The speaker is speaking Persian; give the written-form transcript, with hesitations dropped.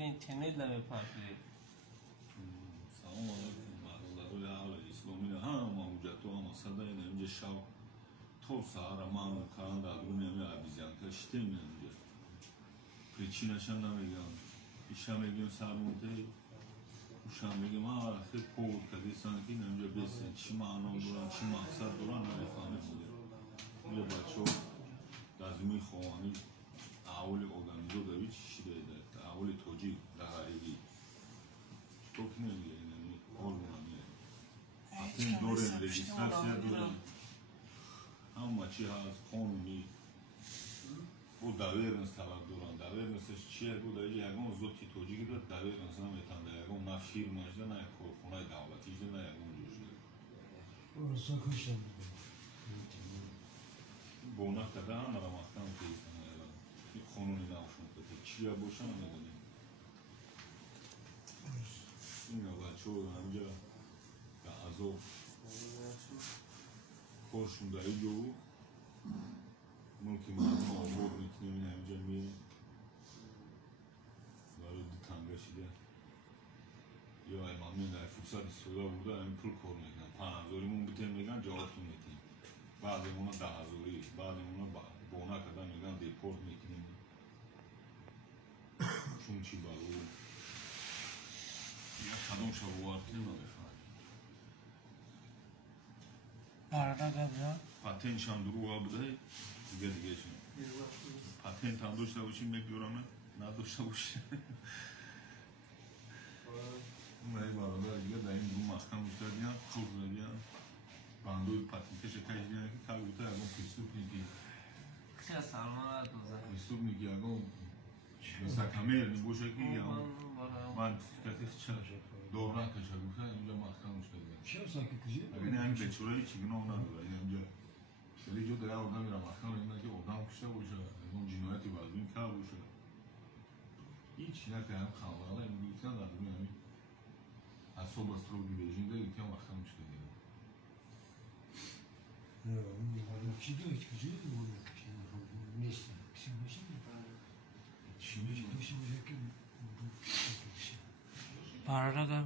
همینجوری اینترنت نمیپرده. سلام علیکم برادرای اهل اسلامی همه حجت و همه صدای اینجا شب تا سهر معمول کردن در رو نمی عبیزیان که شده اینجا پریچینش هم نمیگم ایشم میگیم سرمونده اوشم میگیم ها خیلی پود که دیستان که اینجا بسید چی معنا دارن چی مقصد دارن نمیفهمه اینجا بچه ها دازمی خوانی اول ارگانیزو دوی چی شده ده اول توجی در حقیقی تو که نمیگه اینمی آرمانی این دورن لجیسلاسیا دورن همه چی هست قانونی او داورنس طلب دورن داورنسش چیه بود ایجا یکم زودی توجی که داد داورنس نمیتن ده یکم نه فیرمش ده نه کارخونه دولتی ده نه یکم جوش ده ورسا کشتن بونا کده هم را محکم کهیستن این قانونی نوشون کده چیه باشن نمیدونیم این بچه ها همجا به عذاب کارشون در اینجا بود ممکن مردم آباد میکنیم این همجا میریم برای دو تنگه شده یا امامی در فرصت استفاده بوده همین پول کار میکنن 5000 مون بتیم میگن جوابتون میکنیم بعد اونا 10000 بعد اونا بونا کده میگن دیپورت میکنیم چون چی برو یا کدام شب وارد کنیم نبفهم برادر پاتنت هم دروغ بوده دیگه شون پاتنت هم داشته باشیم میگیرم نداشته باشیم اون برادر دیگه در این رو محکم بوده دیگه خود دیگه باندوی پاتنتش کش دیگه که کار بوده اگه پیستوب میگی چه سلمان دوزه پیستوب میگی اگه مثلا کامل نباشه که من فکرتی چه دور نکشه بوده اینجا محکم بوده چه ساکی کجی؟ اگه همین بچه‌ها هیچ گناه نداره اینجا ولی جو در آدم میرم محکم اینه که آدم کشته باشه اون جنایتی وزین کرد باشه هیچ نه که هم خانواده این میگن در دنیا همین از صبح از رو بیرون داریم که محکم شده نه چی داشت کجی؟ نیست چی میشه؟ چی میشه؟ برادر